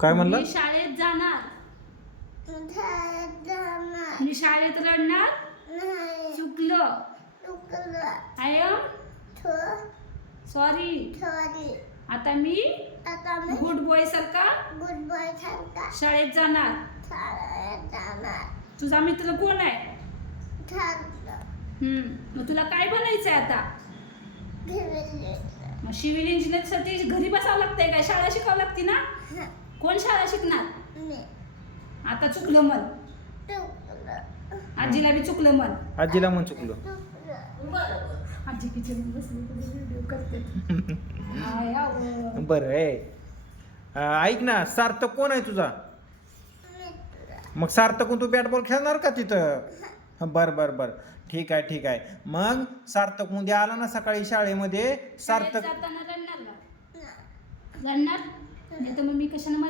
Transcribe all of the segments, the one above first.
काय म्हणलं मी शाळेत जाणार मी शाळेत रडणार सॉरी आता मी गुड बॉय सारखा शाळेत जाणार तुझा मित्र कोण आहे मग तुला काय बनायचंय आता सिव्हिल इंजिनिअर साठी घरी बसावं लागतंय काय शाळा शिकावं लागते ना कोण शाळा शिकणार आता चुकलं मग आजीला मग आजीला आहे ऐक ना सार्थक कोण आहे तुझा मग कोण तू बॅट बॉल खेळणार का तिथं बर बर बर ठीक आहे ठीक आहे मग सार्थक मध्ये आला ना सकाळी शाळेमध्ये सार्थक मग मम्मी कशाने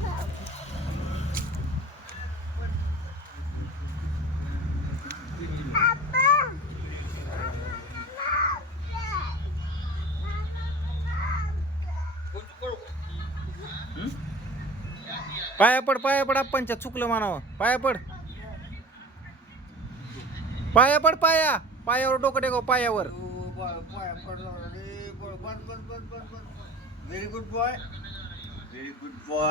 पड पायापड पड आपण चुकलं मानावं पायापड पड पाया पायावर डोकं टेको पायावर पायापड very good boy very good boy